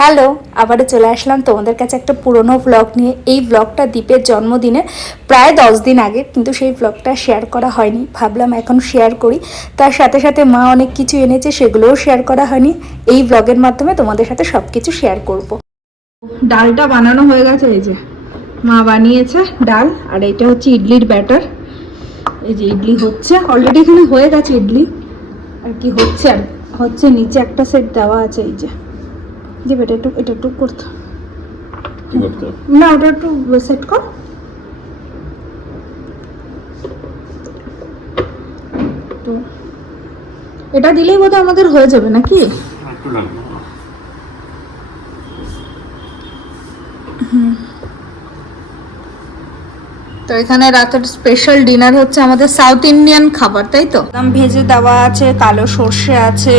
Hello, আবারও চলে আসলাম তোমাদের কাছে একটা পুরনো ব্লগ নিয়ে। এই ব্লগটা দীপের জন্মদিনের প্রায় 10 দিন আগে, কিন্তু সেই ব্লগটা শেয়ার করা হয়নি। ভাবলাম এখন শেয়ার করি। তার সাথে সাথে মা অনেক কিছু এনেছে, সেগুলোও শেয়ার করা হয়নি। এই ব্লগের মাধ্যমে তোমাদের সাথে সব কিছু শেয়ার করব। ডালটা বানানো হয়ে গেছে, এই যে মা বানিয়েছে ডাল, আর এটা হচ্ছে ইডলির ব্যাটার। এই যে ইডলি হচ্ছে, অলরেডি এখানে হয়ে গেছে ইডলি, আর কি হচ্ছে আর হচ্ছে নিচে একটা সেট দেওয়া আছে। এই যে দেবে এটা একটু করতে না, ওটা একটু সেট কর। তো এটা দিলেই বোধহয় আমাদের হয়ে যাবে নাকি? তো এখানে রাতের স্পেশাল ডিনার হচ্ছে আমাদের সাউথ ইন্ডিয়ান খাবার, তাই তো? বাদাম ভেজে দেওয়া আছে, কালো সর্ষে আছে,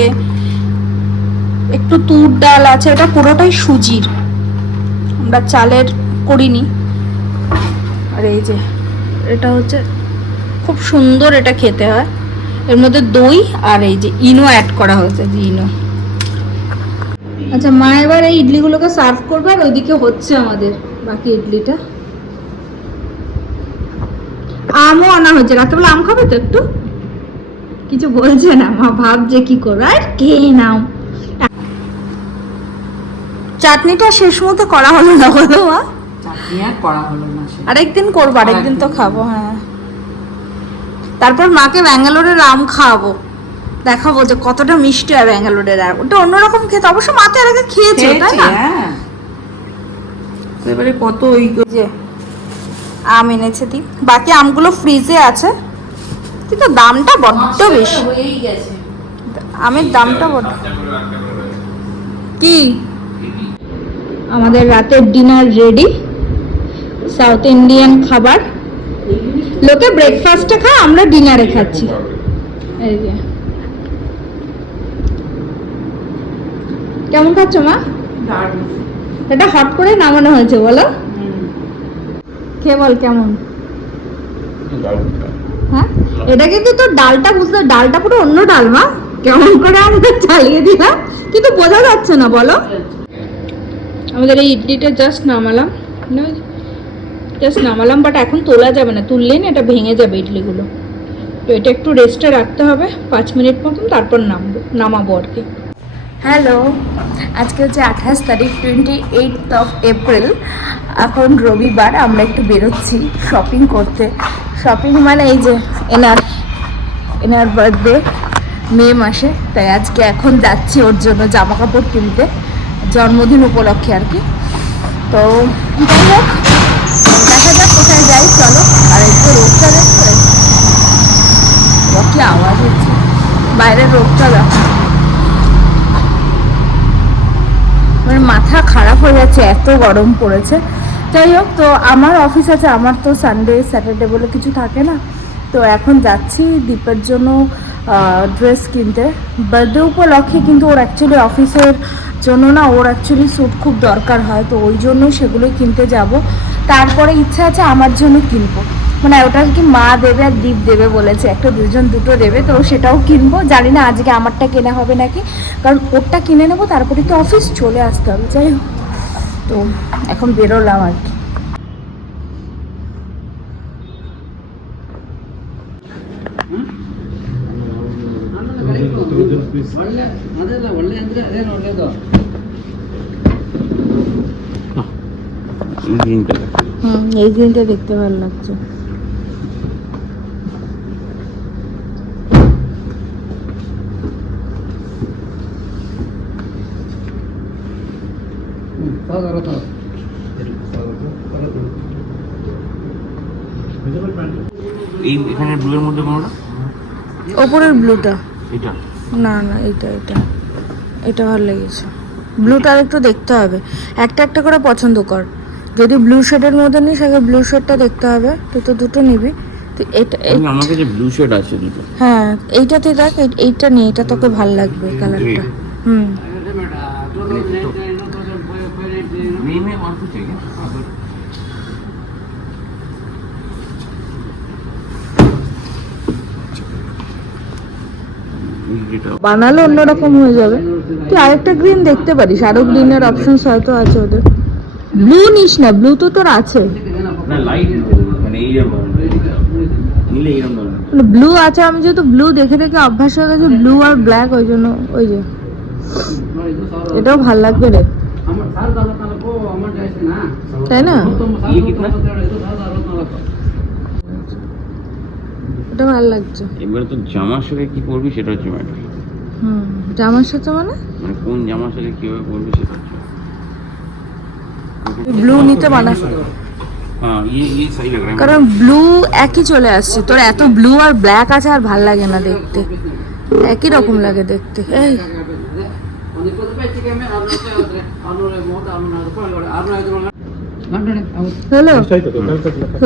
একটু তুর ডাল আছে। এটা পুরোটাই সুজির, আমরা চালের করিনি। আর এই যে এটা হচ্ছে খুব সুন্দর, এটা খেতে হয়। এর মধ্যে দই আর এই যে ইনো অ্যাড করা হয়েছে, যে ইনো। আচ্ছা, মা এবার এই ইডলিগুলোকে সার্ভ করবে, আর ওইদিকে হচ্ছে আমাদের বাকি ইডলিটা। আমও আনা হয়েছে, রাত্রেবেলা আম খাবে তো? একটু কিছু বলছে না, মা ভাবছে কি করবে। আর কে নাও, চাটনিটা শেষ মতো করা হলো না, বলো মা? চাটনি আর করা হলো না, আরেকদিন করবো, আরেকদিন তো খাবো। হ্যাঁ, তারপর মাকে ব্যাঙ্গালোরের আম খাওয়াবো, দেখাবো যে কতটা মিষ্টি হয় ব্যাঙ্গালোরের। আর ওটা অন্যরকম খেতে, অবশ্য মা তো এর আগে খেয়েছে, তাই না? এবারে কত ওই যে আম এনেছে দি, বাকি আমগুলো ফ্রিজে আছে, কিন্তু দামটা বড্ড বেশি। আমের দামটা বড্ড। কি আমাদের রাতের ডিনার রেডি, সাউথ ইন্ডিয়ান খাবার। লোকে ব্রেকফাস্টে খায়, আমরা ডিনারে খাচ্ছি। এই যে কেমন খাচ্ছ মা? এটা হট করে নামানো হয়েছে, বলো খেয়ে বল কেমন। হ্যাঁ, এটা কিন্তু তোর ডালটা বুঝতে, ডালটা পুরো অন্য ডাল মা, কেমন করে আমরা চালিয়ে দিলাম, কিন্তু বোঝা যাচ্ছে না, বলো। আমাদের এই ইডলিটা জাস্ট নামালাম, বাট এখন তোলা যাবে না, তুললেই না এটা ভেঙে যাবে ইডলিগুলো। তো এটা একটু রেস্টে রাখতে হবে 5 মিনিট মতন, তারপর নামাবো আর কি। হ্যালো, আজকে হচ্ছে 28 তারিখ, 28 এপ্রিল। এখন রবিবার, আমরা একটু বেরোচ্ছি শপিং করতে। শপিং মানে এই যে এনার বার্থডে মে মাসে, তাই আজকে এখন যাচ্ছি ওর জন্য জামা কাপড় কিনতে, জন্মদিন উপলক্ষে আর কি। তো যাই হোক, দেখা যাক কোথায় যাই, চলো। আর একটু রোদটা দেখছো, কি আওয়াজ হচ্ছে, বাইরের রোদটা দেখো, মানে মাথা খারাপ হয়ে যাচ্ছে, এত গরম পড়েছে। যাই হোক, তো আমার অফিস আছে, আমার তো সানডে স্যাটারডে বলে কিছু থাকে না। তো এখন যাচ্ছি দীপের জন্য ড্রেস কিনতে, বার্থডে উপলক্ষে। কিন্তু ওর অ্যাকচুয়ালি অফিসের জন্য না, ওর অ্যাকচুয়ালি স্যুট খুব দরকার হয়, তো ওই জন্যই সেগুলোই কিনতে যাব। তারপরে ইচ্ছা আছে আমার জন্য কিনবো, মানে ওটা কি মা দেবে আর দীপ দেবে বলেছে, একটা দুজন দুটো দেবে, তো সেটাও কিনবো। জানি না আজকে আমারটা কেনা হবে নাকি, কারণ ওরটা কিনে নেবো, তারপরে তো অফিস চলে আসতে হবে। যাই হোক, তো এখন বেরোলাম আর কি। এই দিনটা দেখতে ভালো লাগছে। এই এখানে ব্লু এর মধ্যে কোনটা? ওপরের ব্লুটা, এটা না না, এটা ভালো লেগেছে। ব্লুটা একটু দেখতে হবে, একটা একটা করে পছন্দ কর। যদি ব্লু শেডের মধ্যে নিস, আগে ব্লু শেডটা দেখতে হবে। তুই তো দুটো নিবি, তো এটা আমার কাছে ব্লু শেড আছে দুটো। হ্যাঁ, এইটাতে দেখ, এইটা নিয়ে, এটা তোকে ভালো লাগবে কালারটা। হুম, মেয়ে और कुछ है क्या? এটা বানালে অন্যরকম হয়ে যাবে। তুই আরেকটা গ্রিন দেখতে পারিস, আরো গ্রিনের অপশনস হয়তো আছে ওদের। ব্লু নিস না, ব্লু তো তোর আছে। না লাইট মানে এইরকম নিলে এইরকম ধরনের ব্লু আছে, আমি যেহেতু ব্লু দেখে দেখে অভ্যাস হয়ে গেছে, ব্লু আর ব্ল্যাক, ওই জন্য ওই যে এটাও ভাল লাগবে রে, তাই না? ये कितना এটা ভাল লাগছে। এবারে তো জামার সাথে কি পরবি সেটা হচ্ছে ম্যাটার। জামার সাথে মানে মানে কোন জামার সাথে কিভাবে পরবি সেটা হচ্ছে। ব্লু নিতে বানা, হ্যাঁ ये सही लग रहा है। কারণ ব্লু একই চলে আসছে, তোর এত ব্লু আর ব্ল্যাক আছে আর ভাল লাগে না দেখতে, একই রকম লাগে দেখতে। এই হ্যালো,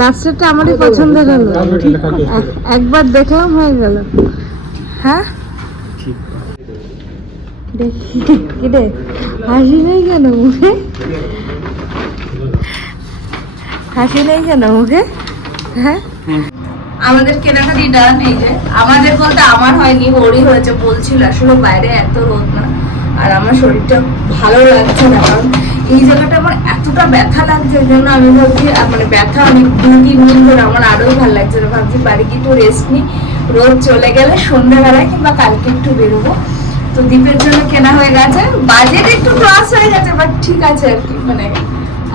লাস্টেরটা আমারই পছন্দ হলো, একবার দেখলাম হয়ে গেল। হ্যাঁ দেখি কি রে, হাসি নেই কেন মুখে, হাসি নেই কেন মুখে? হ্যাঁ আমাদের কেনাকাটি ডান। এই যে আমাদের বলতে আমার হয়নি, ওরই হয়েছে, বলছিল আসলে বাইরে এত রোদ না আর আমার শরীরটা ভালো লাগছে না, কারণ এই জায়গাটা আমার এতটা ব্যথা লাগছে, এই জন্য আমি ভাবছি মানে ব্যথা অনেক 2-3 দিন ধরে আমার আরো ভালো লাগছে না, ভাবছি বাড়ি কি একটু রেস্ট নিই, রোদ চলে গেলে সন্ধ্যাবেলায় কিংবা কালকে একটু বেরোবো। তো দীপের জন্য কেনা হয়ে গেছে, বাজেট একটু ক্রস হয়ে গেছে, বাট ঠিক আছে আর কি। মানে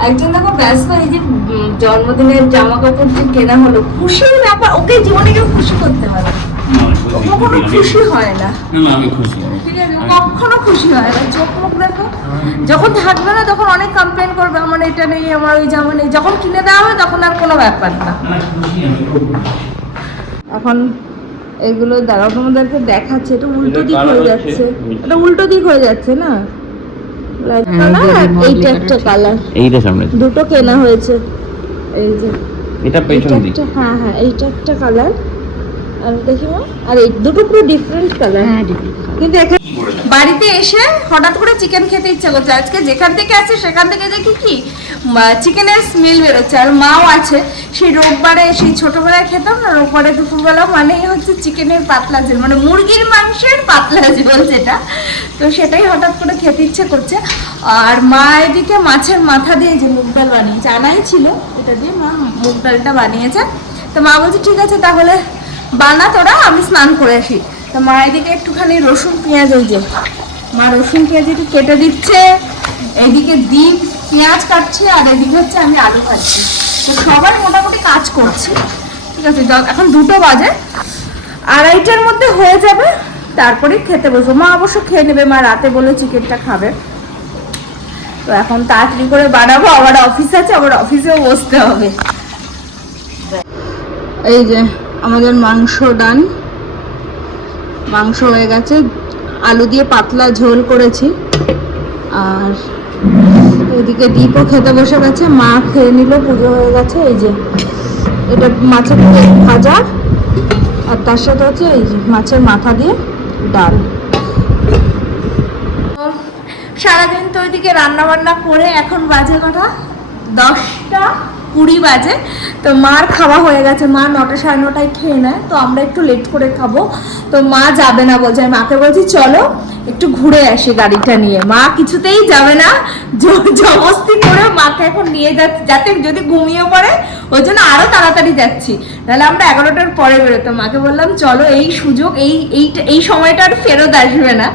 একজন দেখো ব্যস্ত, এই যে জন্মদিনের জামা কাপড় যে কেনা হলো, খুশির ব্যাপার, ওকে জীবনে কেউ খুশি করতে হবে, ও কোনো খুশি হয় না, না আমি খুশি। ঠিক আছে, কখনো খুশি হয় না। চোখ মুখ দেখো, যখন থাকবে না তখন অনেক কমপ্লেন করবে, আমার এটা নেই, আমার ওই জামা নেই, যখন কিনে দেওয়া হবে তখন আর কোনো ব্যাপার না। এখন এগুলো দাঁড়াও তোমাদেরকে দেখাচ্ছে, এটা উল্টো দিক হয়ে যাচ্ছে, এটা উল্টো দিক হয়ে যাচ্ছে না, এইটা একটা কালার, এইটা সামনে দুটো কেনা হয়েছে, এই যে এটা পেছন দিক। হ্যাঁ হ্যাঁ এইটা একটা কালার, আর দেখি মা, আর এই দুটো পুরো ডিফারেন্ট কালার। কিন্তু এখানে বাড়িতে এসে হঠাৎ করে চিকেন খেতে ইচ্ছা করছে, আজকে যেখান থেকে আছে সেখান থেকে দেখি কি চিকেনের স্মেল বেরোচ্ছে, আর মাও আছে, সেই রোববারে, সেই ছোটবেলায় খেতাম না রোববারে দুপুরবেলা, মানেই হচ্ছে চিকেনের পাতলা ঝোল, মানে মুরগির মাংসের পাতলা ঝোল যেটা, তো সেটাই হঠাৎ করে খেতে ইচ্ছে করছে। আর মা এদিকে মাছের মাথা দিয়ে যে মুগ ডাল বানিয়েছে, আনাই ছিল, এটা দিয়ে মা মুগ ডালটা বানিয়েছে। তো মা বলছে ঠিক আছে তাহলে বানা তোরা, আমি স্নান করে আসি। তো মা এদিকে একটুখানি রসুন পেঁয়াজ, ওই যে মা রসুন পেঁয়াজ একটু কেটে দিচ্ছে, এদিকে ডিম পেঁয়াজ কাটছি, আর এদিকে হচ্ছে আমি আলু কাটছি। তো সবাই মোটামুটি কাজ করছি, ঠিক আছে। এখন 2টো বাজে, 2:30টার মধ্যে হয়ে যাবে, তারপরে খেতে বসবো। মা অবশ্য খেয়ে নেবে, মা রাতে বলে চিকেনটা খাবে। তো এখন তাড়াতাড়ি করে বানাবো, আবার অফিস আছে, আবার অফিসেও বসতে হবে। এই যে আমাদের মাংস ডান, মাংস হয়ে গেছে, আলু দিয়ে পাতলা ঝোল করেছি, আর ওইদিকে দীপও খেতে বসে গেছে, মা খেয়ে নিল, পুজো হয়ে গেছে। এই যে এটা মাছের ভাজা, আর তার সাথে হচ্ছে এই যে মাছের মাথা দিয়ে ডাল। সারাদিন তো ওইদিকে রান্না বান্না করে এখন বাজে কটা, 10:20 বাজে। তো মার খাওয়া হয়ে গেছে, মা 9টা 9:30টায় খেয়ে নেয়, তো আমরা একটু লেট করে খাবো। তো মা যাবে না বলছে, আমি মাকে বলছি চলো একটু ঘুরে আসি গাড়িটা নিয়ে, মা কিছুতেই যাবে না, জবরদস্তি করে মাকে এখন নিয়ে যাচ্ছি, যাতে যদি ঘুমিয়ে পড়ে, ওই জন্য আরো তাড়াতাড়ি যাচ্ছি, নাহলে আমরা 11টার পরে বেরোতাম। মাকে বললাম চলো, এই সুযোগ, এই সময়টা আর ফেরত আসবে না,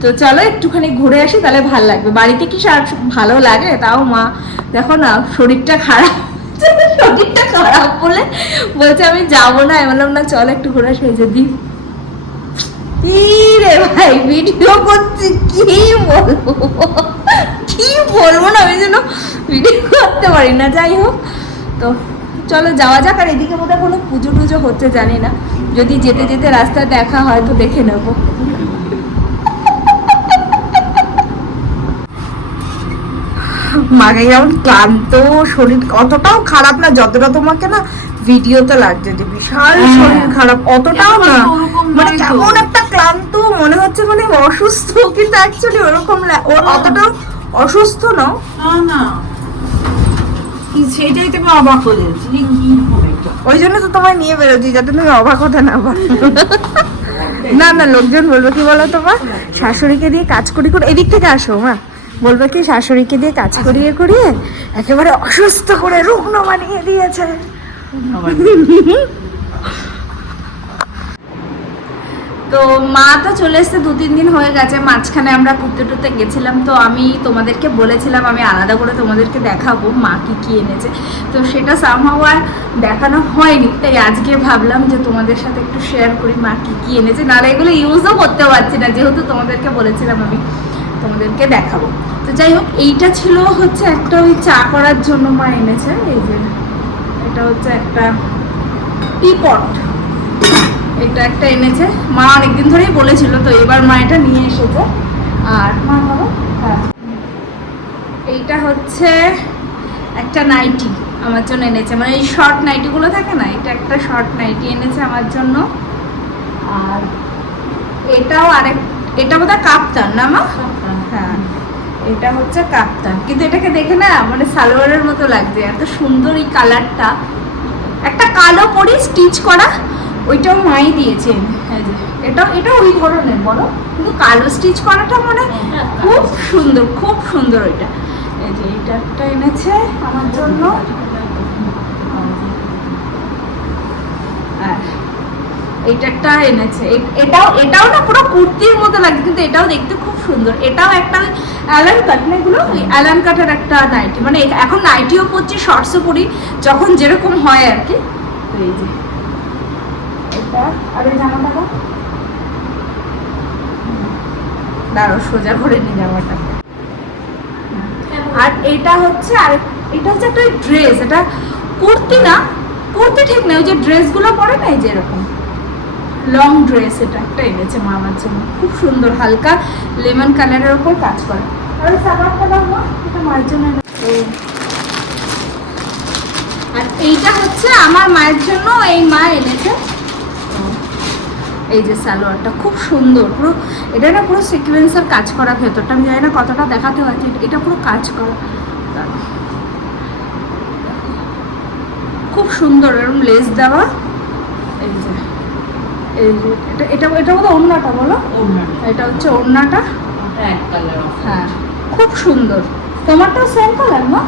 তো চলো একটুখানি ঘুরে আসি, তাহলে ভালো লাগবে। বাড়িতে কি ভালো লাগে, তাও মা দেখো না শরীরটা খারাপ, শরীরটা খারাপ বলে বলছে আমি যাবো না। আমি বললাম না চলো একটু ঘুরে আসি। যে দি রে ভাই ভিডিও করছি, কি বলবো না, আমি যেন ভিডিও করতে পারি না। যাই হোক, তো চলো যাওয়া যাক। আর এদিকে বোধহয় কোনো পুজো টুজো হচ্ছে জানি না, যদি যেতে যেতে রাস্তায় দেখা হয় তো দেখে নেবো। মাকে যেমন ক্লান্ত, শরীর অতটাও খারাপ না যতটা তোমাকে না ভিডিওতে লাগছে, যে বিশাল শরীর খারাপ, অতটাও না, মানে কেমন একটা ক্লান্ত মনে হচ্ছে, মানে অসুস্থ, কিন্তু অ্যাকচুয়ালি ওরকম অতটাও অসুস্থ না। না সেটাই তো অবাক হয়ে যাচ্ছি, ওই জন্য তো তোমায় নিয়ে বেরোচ্ছি, যাতে তুমি অবাক হতে না পারো। না না, লোকজন বলবে কি বলো তো মা, শাশুড়িকে দিয়ে কাজ করি করে, এদিক থেকে আসো মা, বলবে কি শাশুড়িকে দিয়ে কাজ করিয়ে করিয়ে একেবারে অসুস্থ করে রুগ্ন বানিয়ে দিয়েছে। তো মা তো চলে এসছে, 2-3 দিন হয়ে গেছে, মাঝখানে আমরা ঘুরতে টুরতে গেছিলাম। তো আমি তোমাদেরকে বলেছিলাম আমি আলাদা করে তোমাদেরকে দেখাবো মা কি কি এনেছে, তো সেটা সামহাও আর দেখানো হয়নি। তাই আজকে ভাবলাম যে তোমাদের সাথে একটু শেয়ার করি মা কি কি এনেছে, নাহলে এগুলো ইউজও করতে পারছি না, যেহেতু তোমাদেরকে বলেছিলাম আমি তোমাদেরকে দেখাবো। তো যাই হোক, এইটা ছিল হচ্ছে একটা ওই চা করার জন্য মা এনেছে। এই যে এটা হচ্ছে একটা টিপট, এটা একটা এনেছে মা, অনেকদিন ধরেই বলেছিল, তো এবার মা এটা নিয়ে এসেছে। আর মা ধরো, হ্যাঁ এইটা হচ্ছে একটা নাইটি আমার জন্য এনেছে, মানে এই শর্ট নাইটিগুলো থাকে না, এটা একটা শর্ট নাইটি এনেছে আমার জন্য। আর এটাও আরেক, এটা বোধহয় কাপ্তান না মা? হ্যাঁ এটা হচ্ছে কাপ্তান, কিন্তু এটাকে দেখে না মানে সালোয়ারের মতো লাগছে, এত সুন্দর এই কালারটা। একটা কালো পরি স্টিচ করা, ওইটাও মাই দিয়েছে। এটাও ওই ধরনের বলো, কিন্তু কালো স্টিচ করাটা মানে খুব সুন্দর, খুব সুন্দর ওইটা। এই যে এটা একটা এনেছে আমার জন্য। আর এইটা একটা এনেছে, এটাও না পুরো কুর্তির মতো লাগে, কিন্তু এটাও দেখতে খুব সুন্দর। এটাও একটা অ্যালান কাট না, এগুলো অ্যালান কাটের একটা নাইটি, মানে এখন নাইটিও পরছি, শর্টসও পরি, যখন যেরকম হয় আর কি। তো এই যে এটা, আর এই জামাটা দাঁড়ো সোজা করে নি জামাটা। আর এটা হচ্ছে, আর এটা হচ্ছে একটা ড্রেস, এটা কুর্তি না, কুর্তি ঠিক না, ওই যে ড্রেসগুলো পরে না, এই যে এরকম লং ড্রেস, এটা একটা এনেছে মা আমার জন্য, খুব সুন্দর, হালকা লেমন কালারের উপর কাজ করে। আর সাবারটা দাও মা, এটা মায়ের জন্য। আর এইটা হচ্ছে আমার মায়ের জন্য, এই মা এনেছে। এই যে সালোয়ারটা খুব সুন্দর, পুরো এটা না পুরো সিকোয়েন্সের কাজ করা, ভেতরটা আমি জানি না কতটা দেখাতে পারছি, এটা পুরো কাজ করা, খুব সুন্দর, এরকম লেস দেওয়া। এই যে এটা বোধহয় ওড়নাটা বলো, এটা হচ্ছে ওড়নাটা, হ্যাঁ খুব সুন্দর। তোমারটাও সেম কালার না?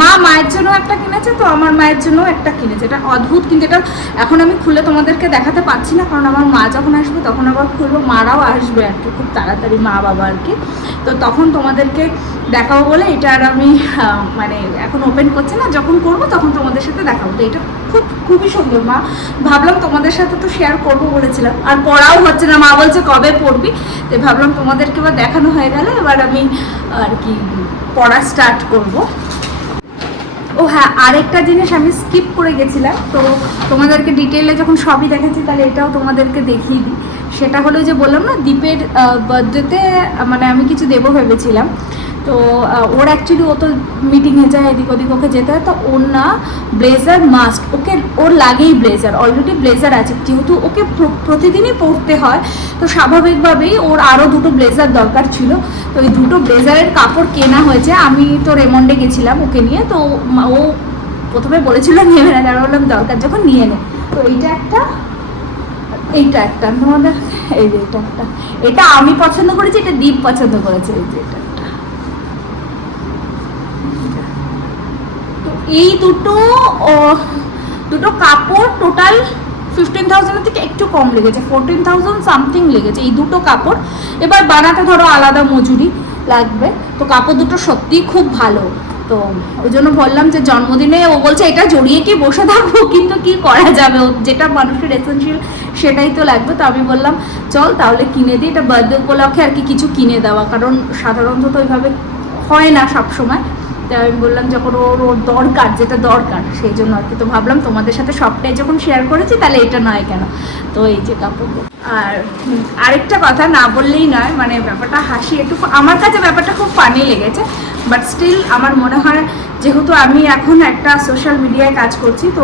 মা মায়ের জন্য একটা কিনেছে, তো আমার মায়ের জন্য একটা কিনেছে, এটা অদ্ভুত, কিন্তু এটা এখন আমি খুলে তোমাদেরকে দেখাতে পারছি না, কারণ আমার মা যখন আসবে তখন আবার খুলবো, মারাও আসবে আর কি খুব তাড়াতাড়ি, মা বাবা আর কি, তো তখন তোমাদেরকে দেখাবো বলে এটা আর আমি মানে এখন ওপেন করছি না, যখন করবো তখন তোমাদের সাথে দেখাবো। তো এটা খুবই সুন্দর মা, ভাবলাম তোমাদের সাথে তো শেয়ার করবো বলেছিলাম, আর পড়াও হচ্ছে না, মা বলছে কবে পড়বি, তো ভাবলাম তোমাদেরকে এবার দেখানো হয়ে গেলে এবার আমি আর কি পড়া স্টার্ট করব। ও হ্যাঁ, আরেকটা জিনিস আমি স্কিপ করে গেছিলাম, তো তোমাদেরকে ডিটেইলে যখন সবই দেখেছি তাহলে এটাও তোমাদেরকে দেখিয়ে দিই। সেটা হলো যে বললাম না দীপের বার্থডেতে মানে আমি কিছু দেবো ভেবেছিলাম, তো ওর অ্যাকচুয়ালি ও তো মিটিংয়ে যায়, এদিক ওদিক ওকে যেতে হয়, তো ওর না ব্লেজার মাস্ট, ওর লাগেই ব্লেজার, অলরেডি ব্লেজার আছে, যেহেতু ওকে প্রতিদিনই পরতে হয়, তো স্বাভাবিকভাবেই ওর আরও দুটো ব্লেজার দরকার ছিল। তো এই দুটো ব্লেজারের কাপড় কেনা হয়েছে, আমি তো রেমন্ডে গেছিলাম ওকে নিয়ে, তো ও প্রথমে বলেছিল নিয়ে না, তারপর বললাম দরকার যখন নিয়ে নে। তো এইটা একটা, এইটা একটা তোমাদের, এই যে এটা একটা, এটা আমি পছন্দ করেছি, এটা দীপ পছন্দ করেছে, এই যে এটা একটা। তো এই দুটো কাপড় টোটাল 15,000 থেকে একটু কম লেগেছে, 14,000 সামথিং লেগেছে এই দুটো কাপড়। এবার বানাতে ধরো আলাদা মজুরি লাগবে, তো কাপড় দুটো সত্যিই খুব ভালো। তো ওই জন্য বললাম যে জন্মদিনে ও বলছে এটা জড়িয়ে কি বসে থাকবো, কিন্তু কি করা যাবে, যেটা মানুষের এসেনশিয়াল সেটাই তো লাগবে। তো আমি বললাম চল তাহলে কিনে দিই, এটা বার্থডে উপলক্ষে আর কি কিছু কিনে দেওয়া, কারণ সাধারণত তো ওইভাবে হয় না সবসময়, তাই আমি বললাম যখন ওর দরকার, যেটা দরকার সেই জন্য আর কি। তো ভাবলাম তোমাদের সাথে সবটাই যখন শেয়ার করেছি তাহলে এটা নয় কেন। তো এই যে কাপড়। আর আরেকটা কথা না বললেই নয়, মানে ব্যাপারটা হাসি, একটু আমার কাছে ব্যাপারটা খুব ফানি লেগেছে, বাট স্টিল আমার মনে হয় যেহেতু আমি এখন একটা সোশ্যাল মিডিয়ায় কাজ করছি, তো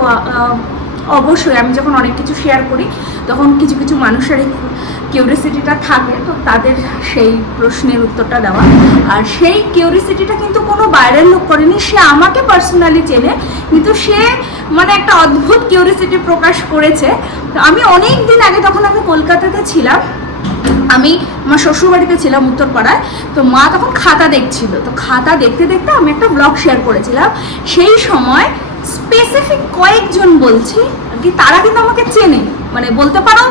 অবশ্যই আমি যখন অনেক কিছু শেয়ার করি তখন কিছু কিছু মানুষের এই কিউরিয়াসিটিটা থাকে, তো তাদের সেই প্রশ্নের উত্তরটা দেওয়া। আর সেই কিউরিয়াসিটিটা কিন্তু কোনো বাইরের লোক করেনি, সে আমাকে পার্সোনালি চেনে, কিন্তু সে মানে একটা অদ্ভুত কিউরিয়াসিটি প্রকাশ করেছে। তো আমি অনেক দিন আগে, তখন আমি কলকাতাতে ছিলাম, আমি আমার শ্বশুরবাড়িতে ছিলাম উত্তরপাড়ায়, তো মা তখন খাতা দেখছিল, তো খাতা দেখতে দেখতে আমি একটা ব্লগ শেয়ার করেছিলাম। সেই সময় স্পেসিফিক কয়েকজন বলছি কি, তারা কিন্তু আমাকে চেনে, মানে বলতে পারো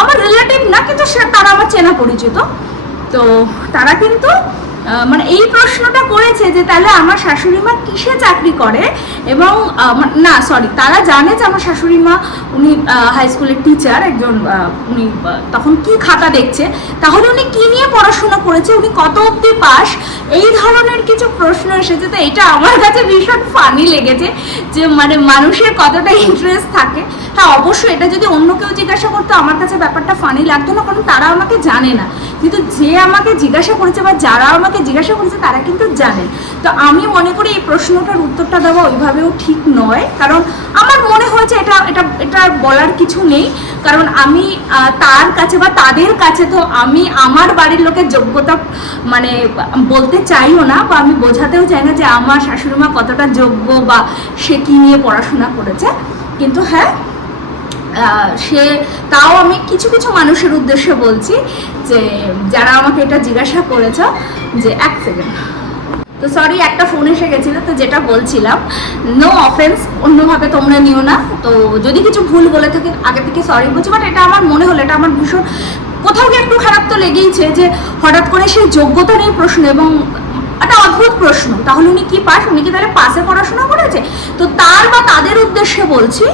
আমার রিলেটিভ না, কিন্তু তারা আমার চেনা পরিচিত। তো তারা কিন্তু মানে এই প্রশ্নটা করেছে যে তাহলে আমার শাশুড়ি মা কিসে চাকরি করে, এবং না সরি, তারা জানে যে আমার শাশুড়ি মা উনি হাই স্কুলের টিচার একজন, উনি তখন কি খাতা দেখছে, তাহলে উনি কি নিয়ে পড়াশোনা করেছে, উনি কত অবধি পাস, এই ধরনের কিছু প্রশ্ন এসেছে। তো এটা আমার কাছে ভীষণ ফানি লেগেছে যে মানে মানুষের কতটা ইন্টারেস্ট থাকে। হ্যাঁ অবশ্যই এটা যদি অন্য কেউ জিজ্ঞাসা করতো আমার কাছে ব্যাপারটা ফানি লাগতো না, কারণ তারা আমাকে জানে না, কিন্তু যে আমাকে জিজ্ঞাসা করেছে বা যারা আমাকে জিজ্ঞাসা করেছে তারা কিন্তু জানেন। তো আমি মনে করি এই প্রশ্নটার উত্তরটা দেওয়া ওইভাবেও ঠিক নয়, কারণ আমার মনে হয়েছে এটা এটা এটা বলার কিছু নেই, কারণ আমি তার কাছে বা তাদের কাছে তো আমি আমার বাড়ির লোকের যোগ্যতা মানে বলতে চাইও না, বা আমি বোঝাতেও চাই না যে আমার শাশুড়ি মা কতটা যোগ্য বা সে কী নিয়ে পড়াশোনা করেছে। কিন্তু হ্যাঁ সে তাও আমি কিছু কিছু মানুষের উদ্দেশ্যে বলছি যে যারা আমাকে এটা জিজ্ঞাসা করেছে, যে এক সেকেন্ড, তো সরি একটা ফোন এসে গেছিলো, তো যেটা বলছিলাম, নো অফেন্স, অন্যভাবে তোমরা নিও না। তো যদি কিছু ভুল বলে থাকি আগে থেকে সরি বলছি, বাট এটা আমার মনে হলো, এটা আমার ভীষণ কোথাও গিয়ে একটু খারাপ তো লেগেইছে যে হঠাৎ করে সেই যোগ্যতা নিয়ে প্রশ্ন, এবং একটা অদ্ভুত প্রশ্ন, তাহলে উনি কি পাস, উনি কি তাহলে পাশে পড়াশোনা করেছে? তো তার বা তাদের উদ্দেশ্যে বলছি,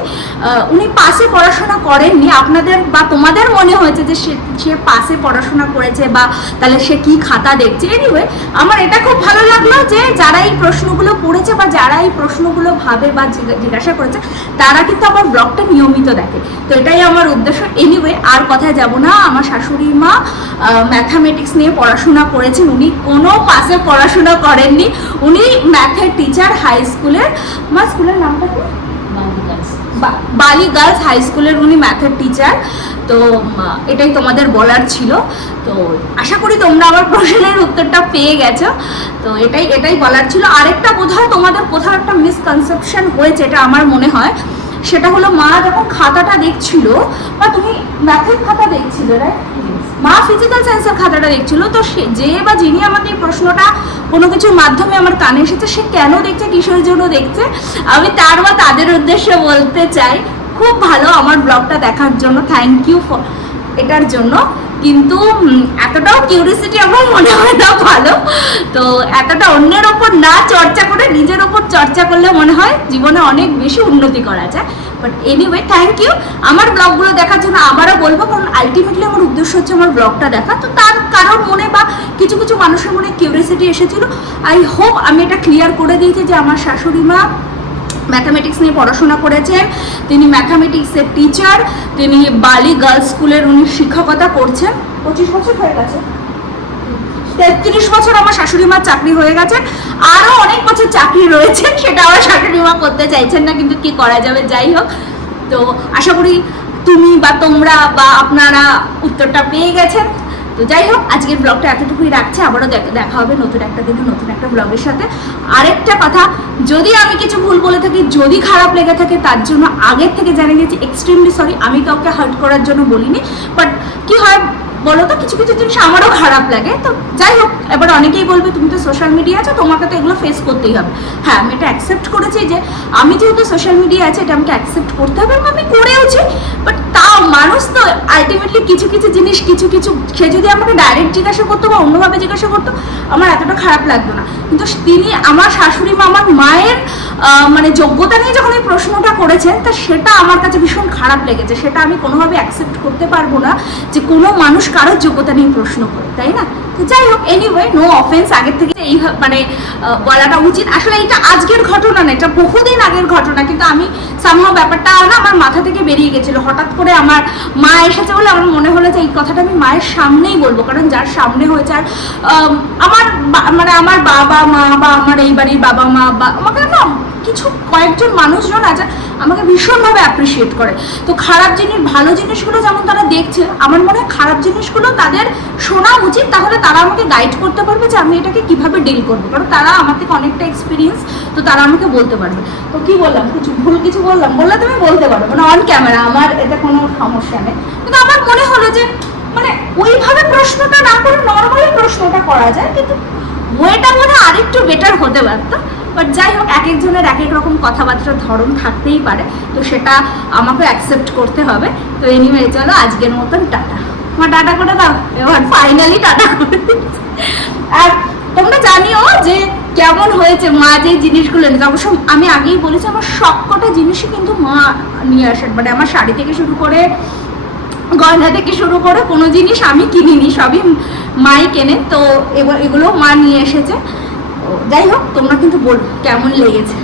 উনি পাশে পড়াশোনা করেননি, আপনাদের বা তোমাদের মনে হয়েছে যে সে পাশে পড়াশোনা করেছে বা তাহলে সে কি খাতা দেখছে। এনিওয়ে আমার এটা খুব ভালো লাগলো যে যারা এই প্রশ্নগুলো পড়েছে বা যারা এই প্রশ্নগুলো ভাবে বা জিজ্ঞাসা করেছে তারা কিন্তু আমার ব্লগটা নিয়মিত দেখে, তো এটাই আমার উদ্দেশ্য। এনিওয়ে আর কথায় যাব না, আমার শাশুড়ি মা ম্যাথামেটিক্স নিয়ে পড়াশোনা করেছেন, উনি কোনো পাশে পড়াশোনা করেননি, উনি ম্যাথের টিচার হাই স্কুলের, মা স্কুলের নামটা কি, বালি গার্লস হাই স্কুলের উনি ম্যাথের টিচার। তো এটাই তোমাদের বলার ছিল। তো আশা করি তোমরা আমার প্রশ্নের উত্তরটা পেয়ে গেছো। তো এটাই বলার ছিল। আরেকটা বোধহয় তোমাদের কোথাও একটা মিসকনসেপশন হয়েছে, এটা আমার মনে হয়, সেটা হলো মা যখন খাতাটা দেখছিল, বা তুমি ম্যাথের খাতা দেখছিলে, রাইট? মা ফিজিক্যাল সায়েন্সের খাতাটা দেখছিল, তো সে যে বা যিনি আমাকে এই প্রশ্নটা কোনো কিছুর মাধ্যমে আমার কানে এসেছে, সে কেন দেখছে, কিসের জন্য দেখছে, আমি তার বা তাদের উদ্দেশ্যে বলতে চাই খুব ভালো আমার ব্লগটা দেখার জন্য, থ্যাংক ইউ ফর এটার জন্য। কিন্তু এতটাও কিউরিয়াসিটি আমার মনে হয় না ভালো, তো এতটা অন্যের ওপর না চর্চা করে নিজের ওপর চর্চা করলে মনে হয় জীবনে অনেক বেশি উন্নতি করা যায়। বাট এনিওয়ে থ্যাংক ইউ আমার ব্লগগুলো দেখার জন্য। আবারও বলবো, কারণ আলটিমেটলি আমার উদ্দেশ্য হচ্ছে আমার ব্লগটা দেখা, তো তার কারোর মনে বা কিছু কিছু মানুষের মনে কিউরিয়াসিটি এসেছিলো। আই হোপ আমি এটা ক্লিয়ার করে দিয়েছি যে আমার শাশুড়ি মা ম্যাথামেটিক্স নিয়ে পড়াশোনা করেছেন, তিনি ম্যাথামেটিক্সের টিচার, তিনি বালি গার্লস স্কুলের উনি শিক্ষকতা করছেন, 25 বছর হয়ে গেছে, 33 বছর আমার শাশুড়ি মার চাকরি হয়ে গেছে, আরও অনেক বছর চাকরি রয়েছে, সেটা আমার শাশুড়ি মা করতে চাইছেন না, কিন্তু কি করা যাবে, যাই হোক। তো আশা করি তুমি বা তোমরা বা আপনারা উত্তরটা পেয়ে গেছেন। তো যাই হোক আজকের ব্লগটা এতটুকুই রাখছে, আবারও দেখা হবে নতুন একটা দিনে নতুন একটা ব্লগের সাথে। আরেকটা কথা, যদি আমি কিছু ভুল বলে থাকি, যদি খারাপ লেগে থাকে, তার জন্য আগের থেকে জানিয়ে দিয়েছি, এক্সট্রিমলি সরি। আমি কাউকে হার্ট করার জন্য বলিনি, বাট কি হয় বলো তো, কিছু কিছু জিনিস আমারও খারাপ লাগে। তো যাই হোক, এবার অনেকেই বলবে তুমি তো সোশ্যাল মিডিয়া আছো, তোমাকে তো এগুলো ফেস করতেই হবে। হ্যাঁ আমি এটা অ্যাকসেপ্ট করেছি যে আমি যেহেতু সোশ্যাল মিডিয়া আছে এটা আমাকে অ্যাকসেপ্ট করতে হবে, এবং আমি করেওছি। বাট তাও মানুষ তো আলটিমেটলি কিছু কিছু জিনিস সে যদি আমাকে ডাইরেক্ট জিজ্ঞাসা করতো বা অন্যভাবে জিজ্ঞাসা করতো আমার এতটা খারাপ লাগতো না, কিন্তু তিনি আমার শাশুড়ি মা আমার মায়ের মানে যোগ্যতা নিয়ে যখন এই প্রশ্নটা করেছেন, তা সেটা আমার কাছে ভীষণ খারাপ লেগেছে। সেটা আমি কোনোভাবে অ্যাকসেপ্ট করতে পারবো না যে কোনো মানুষ কারোর যোগ্যতা নিয়ে প্রশ্ন করে, তাই না? তো যাই হোক, এনিওয়ে, নো অফেন্স, আগের থেকে এই মানে বলাটা উচিত। আসলে এটা আজকের ঘটনা না, এটা বহুদিন আগের ঘটনা, কিন্তু আমি সামহাও ব্যাপারটা না আমার মাথা থেকে বেরিয়ে গেছিলো। হঠাৎ করে আমার মা এসেছে বলে আমার মনে হলো যে এই কথাটা আমি মায়ের সামনেই বলবো, কারণ যার সামনে হয়েছে। আর আমার মানে আমার বাবা মা বা আমার এই বাড়ির বাবা মা বা আমাকে না কিছু কয়েকজন মানুষজন আছে আমাকে ভীষণভাবে অ্যাপ্রিসিয়েট করে। তো খারাপ জিনিস ভালো জিনিসগুলো যেমন তারা দেখছে, আমার মনে হয় খারাপ জিনিসগুলো তাদের শোনা উচিত, তাহলে তারা আমাকে গাইড করতে পারবে যে আমি এটাকে কিভাবে ডিল করবো, কারণ তারা আমার থেকে অনেকটা এক্সপিরিয়েন্স, তো তারা আমাকে বলতে পারবে। তো কি বললাম, কিছু ভুল কিছু বললাম, বললে তুমি বলতে পারো, মানে অন ক্যামেরা, আমার এতে কোনো সমস্যা নেই। কিন্তু আমার মনে হলো যে মানে ওইভাবে প্রশ্নটা না করে নর্মালি প্রশ্নটা করা যায়, কিন্তু ওয়েটা মনে হয় আরেকটু বেটার হতে পারতো। বাট যাই হোক, এক একজনের এক এক রকম কথাবার্তার ধরন থাকতেই পারে, তো সেটা আমাকে অ্যাকসেপ্ট করতে হবে। তো এনিওয়ে, চলো আজকের মতন টাটা। আমার টাটা করে দাও এবার, ফাইনালি টাটা করে দিচ্ছি। আর তোমরা জানিও যে কেমন হয়েছে মা যে জিনিসগুলো এনেছে। অবশ্য আমি আগেই বলেছি আমার সবকটা জিনিসই কিন্তু মা নিয়ে আসেন, মানে আমার শাড়ি থেকে শুরু করে গয়না থেকে শুরু করে কোনো জিনিস আমি কিনিনি, সবই মাই কেনে। তো এবার এগুলো মা নিয়ে এসেছে। যাই হোক, তোমরা কিন্তু বল কেমন লেগেছে।